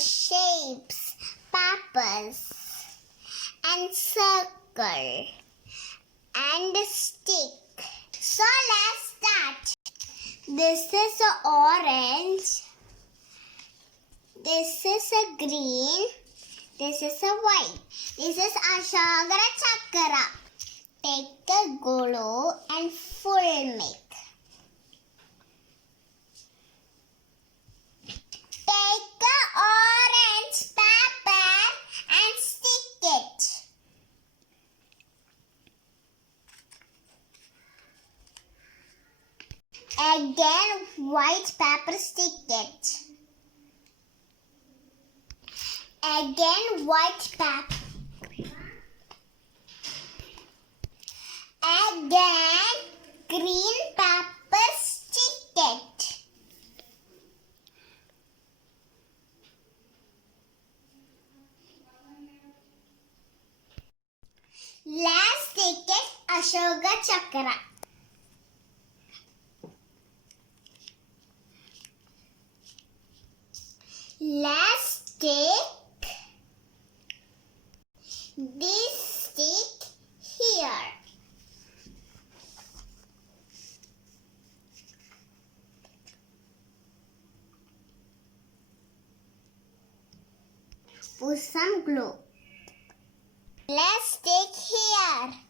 shapes, papers, and circle, and stick. So let's start. This is a orange. This is a green. This is a white. This is Ashoka Chakra. Take a glue and full make. Take a orange paper and stick it. Again, white paper, stick it. Again, white paper. Again, green paper, stick it. Let's stick it Ashoka Chakra. Let's stick this stick here. Put some glue. Let's stick here.